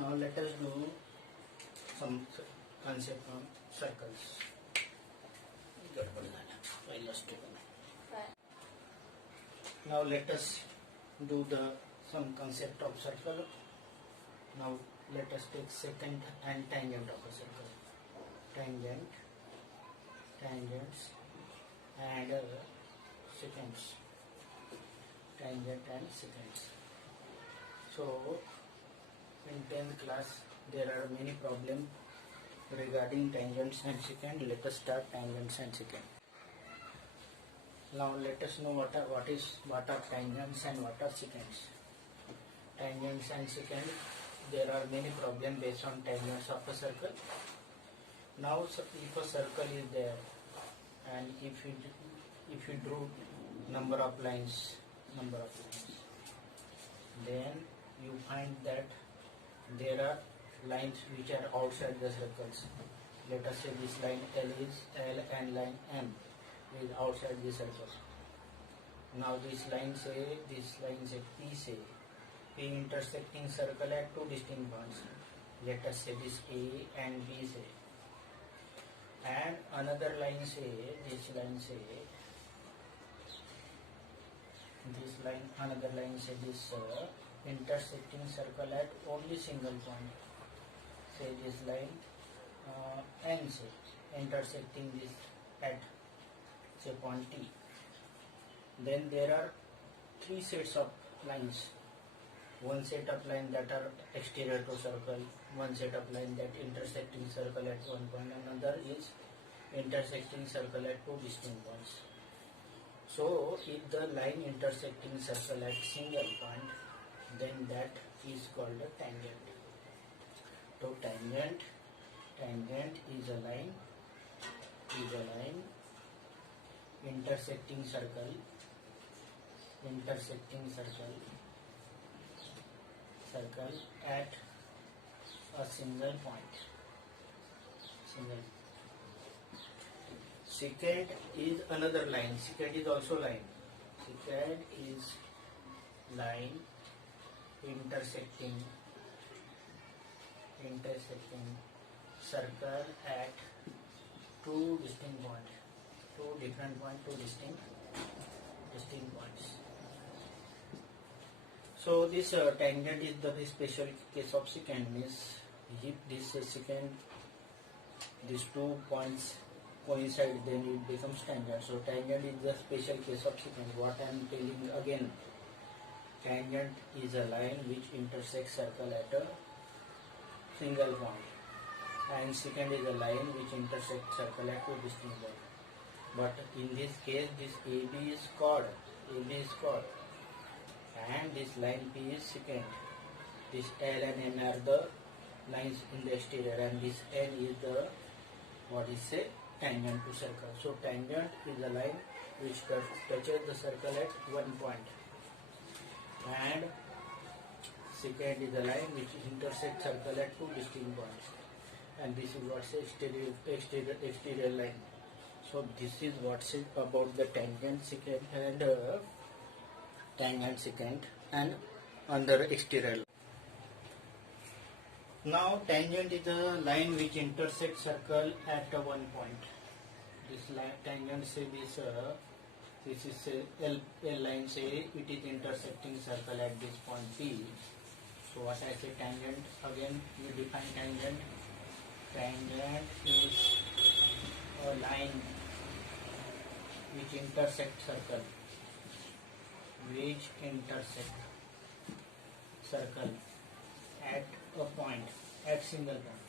Now let us do some concept on circles. Now let us do some concept of circle. Now let us take secant and tangent of a circle. Tangents and secants. Tangent and secants. So in 10th class there are many problems regarding tangents and secant. Let us start tangents and secant. Now let us know what are tangents and what are secants. Tangents and secant, there are many problems based on tangents of a circle. Now if a circle is there and if you drew number of lines, then you find that there are lines which are outside the circles. Let us say this line L and line M is outside the circle. Now this line say P intersecting circle at two distinct points. Let us say this A and B say. And another line say this intersecting circle at only single point. Say this line N say intersecting this at say point T. Then there are three sets of lines. One set of lines that are exterior to circle, one set of lines that intersecting circle at one point, another is intersecting circle at two distinct points. So if the line intersecting circle at single point, then that is called a tangent. So tangent is a line intersecting circle at a single point. Secant is another line. Secant is also line. Secant is line intersecting circle at two distinct points. Two distinct points. So this tangent is the special case of secant. Means if this secant, these 2 points coincide, then it becomes tangent. So tangent is the special case of secant. What I am telling again, tangent is a line which intersects circle at a single point, and secant is a line which intersects circle at two distinct points. But in this case, this AB is chord, and this line P is secant. This L and M are the lines in the exterior, and this N is the tangent to circle. So tangent is a line which touches the circle at one point, and secant is a line which intersects circle at two distinct points, and this is what's exterior line. So this is what's it about the tangent, secant, and secant, and under exterior. Now tangent is a line which intersects circle at one point. This line tangent say this is L line, say it is intersecting circle at this point P. So what I say tangent, again we define tangent. Tangent is a line which intersects circle at a point, at single point,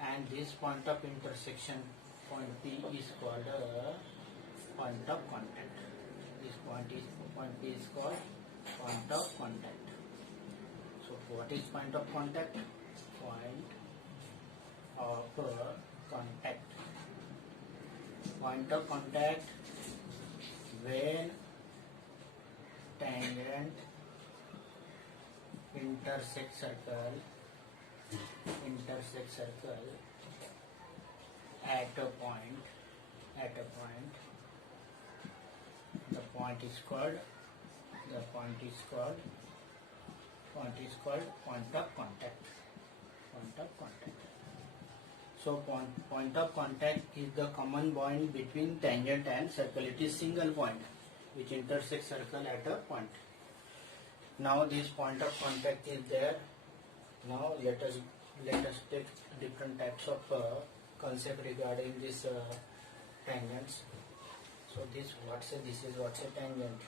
and this point of intersection, point P, is called a point of contact. This point P is called point of contact. So what is point of contact? Point of contact. Point of contact when tangent intersects circle at a point. The point is called point is called point of contact. Point of contact. So point of contact is the common point between tangent and circle. It is single point which intersects circle at a point. Now this point of contact is there. Now let us take different types of concept regarding this tangents. So this is what's a tangent,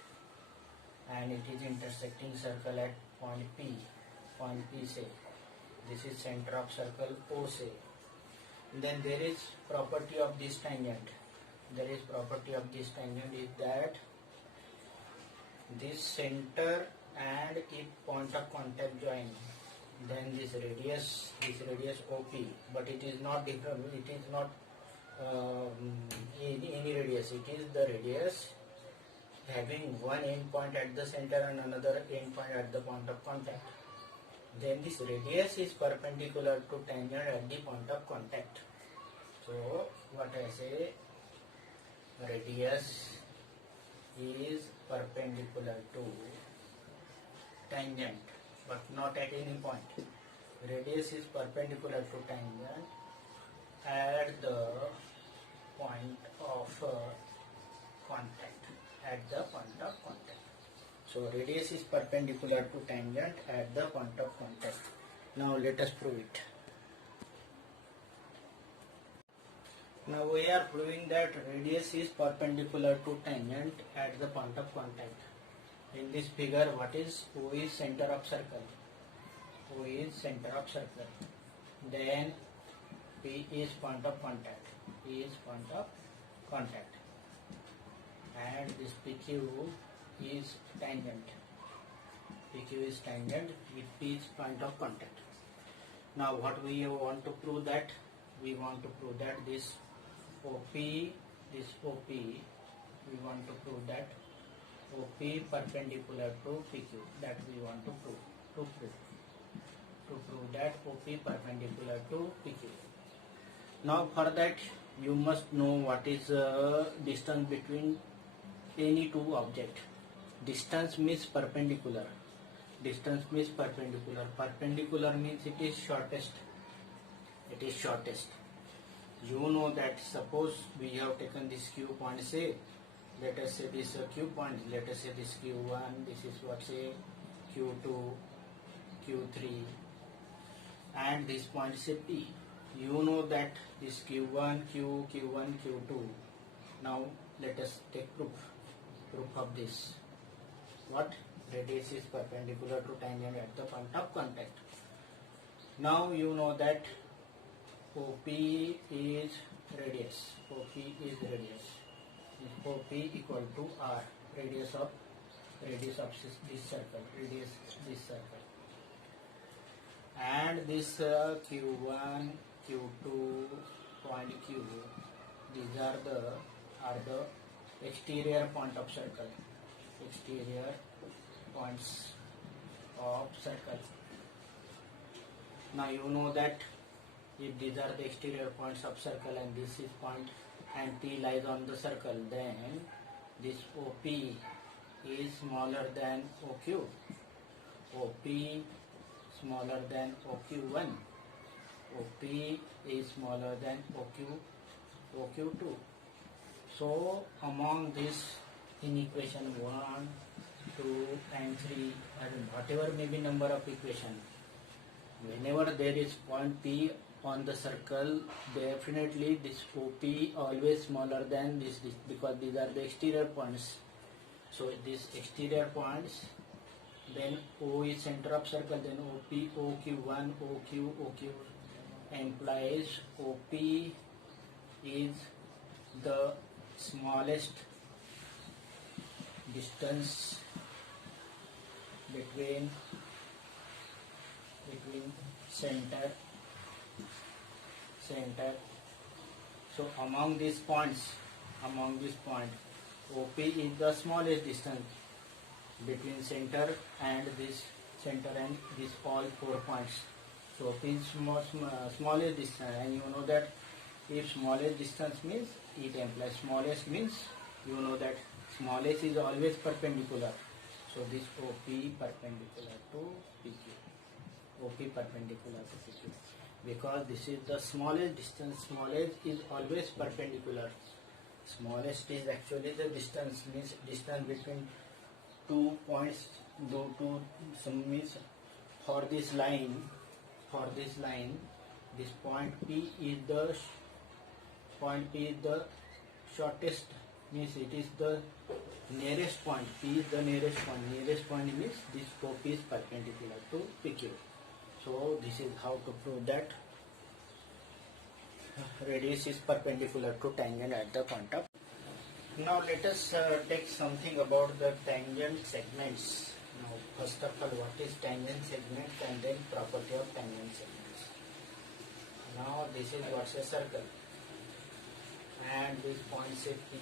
and it is intersecting circle at point P. Point P say. This is center of circle O say. Then there is property of this tangent. There is property of this tangent is that this center and its point of contact join. Then this radius OP, but it is not different. It is not any radius. It is the radius having one end point at the center and another end point at the point of contact. Then this radius is perpendicular to tangent at the point of contact. So what I say, radius is perpendicular to tangent, but not at any point. Radius is perpendicular to tangent at the point of contact. At the point of contact. So radius is perpendicular to tangent at the point of contact. Now let us prove it. Now we are proving that radius is perpendicular to tangent at the point of contact. In this figure, what is O is center of circle. O is center of circle. Then P is point of contact. P is point of contact. And this PQ is tangent. PQ is tangent with P is point of contact. Now what we want to prove that? We want to prove that this OP, we want to prove that OP perpendicular to PQ. That we want to prove. To prove that OP perpendicular to PQ. Now for that you must know what is distance between any two objects. Distance means perpendicular. Distance means perpendicular. Perpendicular means it is shortest. It is shortest. You know that suppose we have taken this Q point, say, let us say this Q point, let us say this Q1, this is what say Q2, Q3, and this point say P. You know that this Q1, Q1, Q2. Now let us take proof of this. What? Radius is perpendicular to tangent at the point of contact. Now you know that OP is radius. OP is radius. OP equal to R, radius of this circle. Radius this circle. And this Q1, Q2, point Q. These are the exterior point of circle. Exterior points of circle. Now you know that if these are the exterior points of circle and this is point and P lies on the circle, then this OP is smaller than OQ. OP smaller than OQ1. OP is smaller than OQ2. So among this, in equation 1, 2 and 3 and whatever may be number of equation, whenever there is point P on the circle, definitely this OP always smaller than this because these are the exterior points. So these exterior points, then O is center of circle, then OP, OQ1, OQ implies OP is the smallest distance between center. So among these points, OP is the smallest distance between center and this all 4 points. So OP is smallest distance, and you know that if smallest distance means, it implies smallest means, you know that smallest is always perpendicular. So this OP perpendicular to PQ. OP perpendicular to PQ. Because this is the smallest distance. Smallest is always perpendicular. Smallest is actually the distance, means distance between 2 points. Means for this line, this point P is the shortest, means it is the nearest point. P is the nearest point. Nearest point means this OP is perpendicular to PQ. So this is how to prove that radius is perpendicular to tangent at the point of. Now let us take something about the tangent segments. Now first of all, what is tangent segment, and then property of tangent segments. Now this is what's a circle, and this point say P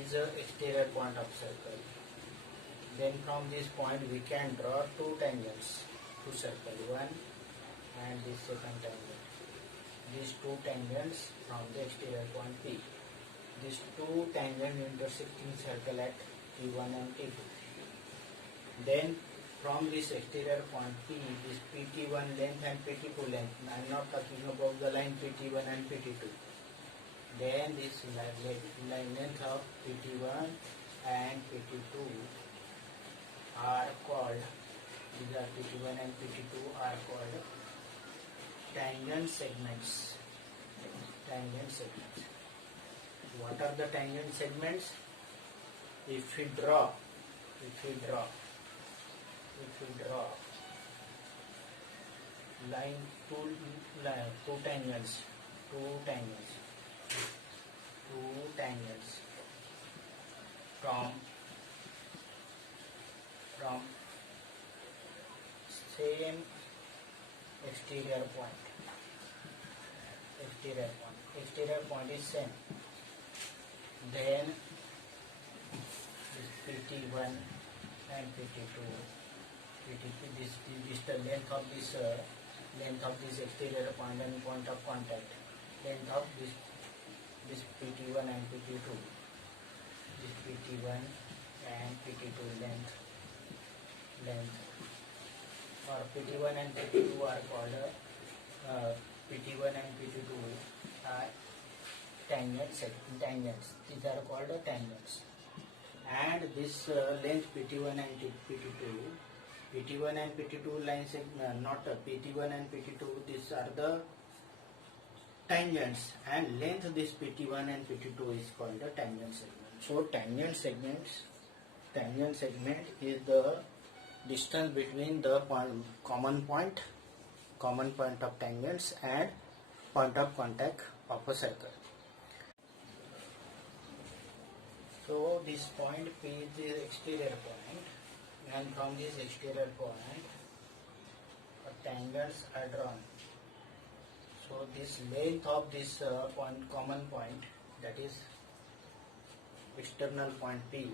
is a exterior point of circle. Then from this point we can draw two tangents to circle, one and this second tangent. These two tangents from the exterior point P. These two tangents intersecting circle at T1 and T2. Then from this exterior point P, this PT1 length and PT2 length. I am not talking about the line PT1 and PT2. Then this line length of PT1 and PT2 are called, these are PT1 and PT2 are called tangent segments. Tangent segments. What are the tangent segments? If we draw two tangents from same exterior point. Exterior point is same. Then this PT1 and PT2. This is the length of this exterior point and point of contact. Length of this PT1 and PT2. This PT1 and PT2 length or PT1 and PT2 are called PT1 and PT2 are tangents. These are called tangents. And this length PT1 and PT2 line segment, not PT1 and PT2, these are the tangents, and length this PT1 and PT2 is called the tangent segment. So tangent segment is the distance between the common point of tangents and point of contact of a circle. So this point P is the exterior point, and from this exterior point tangents are drawn. So this length of this common point, that is external point P,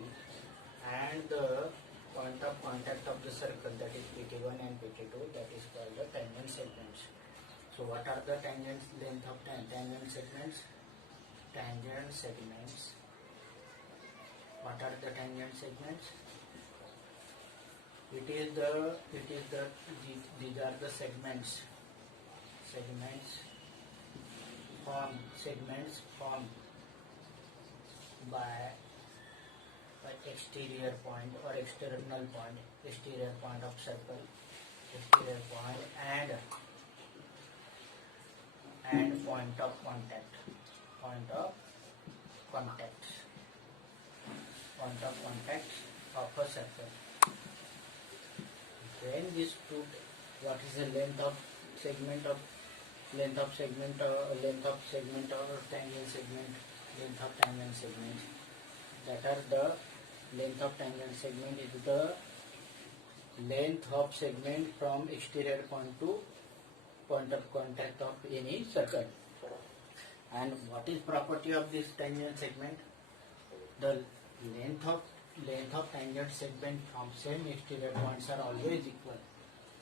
and the point of contact of the circle, that is PT1 and PT2, that is called the tangent segments. So what are the tangents length of tangent segments? What are the tangent segments? These are the segments formed by exterior point or external point, exterior point of circle, exterior point and point of contact of a circle. Then this two, what is the length of segment or tangent segment? Length of tangent segment. That are the length of tangent segment is the length of segment from exterior point to point of contact of any circle. And what is property of this tangent segment? The length of tangent segment from same exterior points are always equal.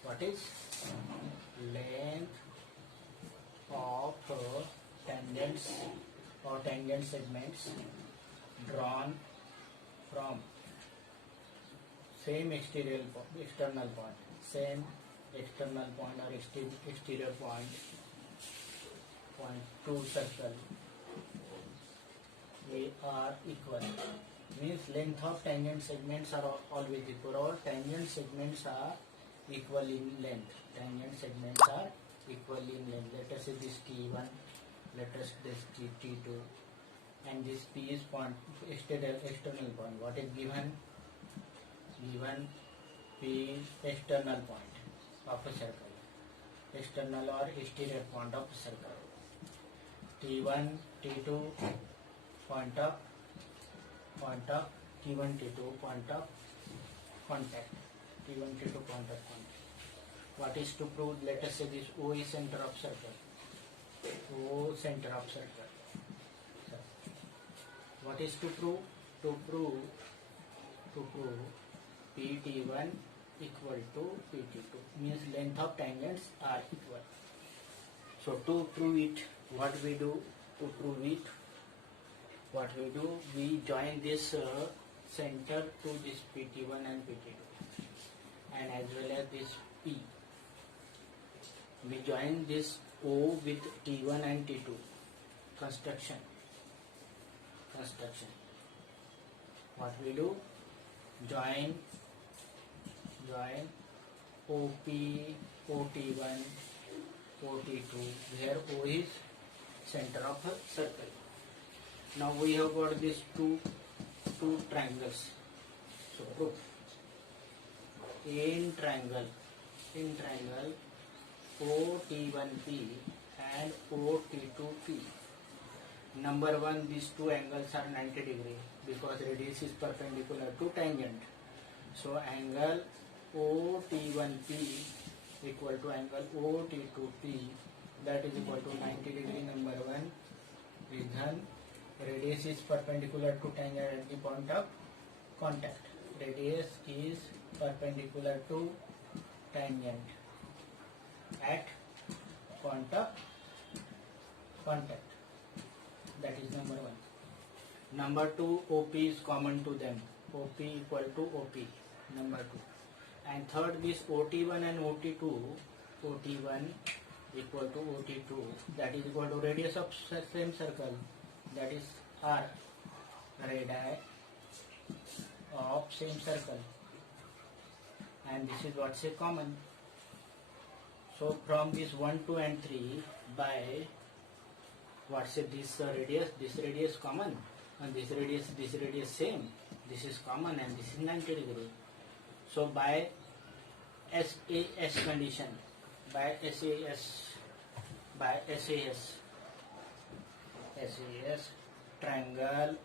What is length of tangents or tangent segments drawn from same external point, same external point or exterior point, point to circle, they are equal. Means length of tangent segments are always equal, or tangent segments are equal in length. Tangent segments are equal in length. Let us say this T1, let us this T2, and this P is point external point. What is given? Given P is external point of a circle, external or exterior point of a circle. T1, T2, point of T1, T2, point of contact. T1, T2, point of contact. What is to prove? Let us say this O is center of circle. O center of circle. What is to prove? To prove PT1 equal to PT2, means length of tangents are equal. So to prove it, what we do? To prove it, what we do? We join this center to this PT1 and PT2, and as well as this P. We join this O with T1 and T2. Construction. What we do? Join OP, OT1, OT2, where O is center of a circle. Now we have got these two triangles. So proof. In triangle OT1P and OT2P. Number one, these two angles are 90 degree because radius is perpendicular to tangent. So angle OT1P equal to angle OT2P, that is equal to 90 degree. Number one reason, radius is perpendicular to tangent at the point of contact. Radius is perpendicular to tangent at point of contact. That is number one. Number two, OP is common to them. OP equal to OP. Number two. And third, this OT1 and OT2. OT1 equal to OT2. That is equal to radius of same circle. That is R. Radii of same circle. And this is what's a common. So from this 1, 2 and 3 by what's it, this radius common, and this radius same, this is common, and this is 90 degree. So by SAS condition, by SAS triangle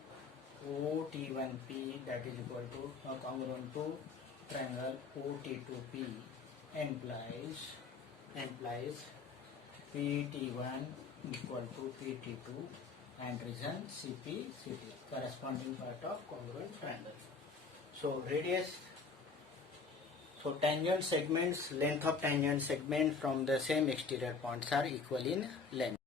OT1P, that is equal to congruent to triangle OT2P implies PT1 equal to PT2 and region CP, corresponding part of congruent triangle. So radius, so tangent segments, length of tangent segment from the same exterior points are equal in length.